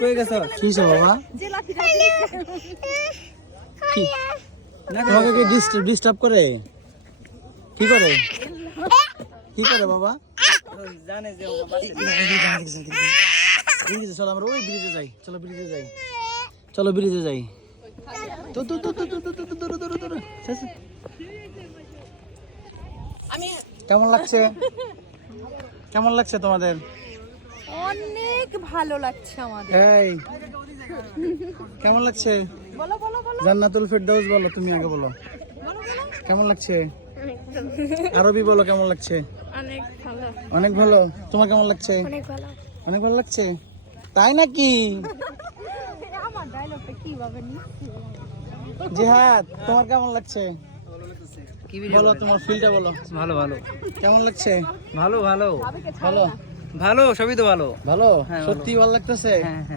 কই গেছো? কি সব বাবা? যে লাঠিটা কি? তোমাকে কি ডিস্টার্ব করে? কি করে? কি করে বাবা? জানে যে ও বাচ্চা ব্রিজে চলো, আমরা ওই ব্রিজে যাই। চলো ব্রিজে যাই, চলো ব্রিজে যাই। তো তো তো তো তো তো তো তো তো তো তো। আমি কেমন লাগছে? কেমন লাগছে তোমাদের? অনেক ভালো লাগছে আমাদের। এই কেমন লাগছে? বলো বলো বলো জান্নাতুল ফেরদাউস বলো, তুমি আগে বলো। কেমন লাগছে? আরবি বলো, কেমন লাগছে? অনেক ভালো অনেক ভালো। তোমার কেমন লাগছে? অনেক ভালো। অনেক ভালো লাগছে, তাই নাকি? আমার ডায়লগটা কিভাবে নিচ্ছি? জিহাদ, তোমার কেমন লাগছে? কি বলো, তোমার ফিলটা বলো। ভালো ভালো কেমন লাগছে? ভালো ভালো ভালো ভালো, সবই তো ভালো। ভালো, হ্যাঁ, ভালো। সত্যি ভালো লাগতেছে। হ্যাঁ হ্যাঁ।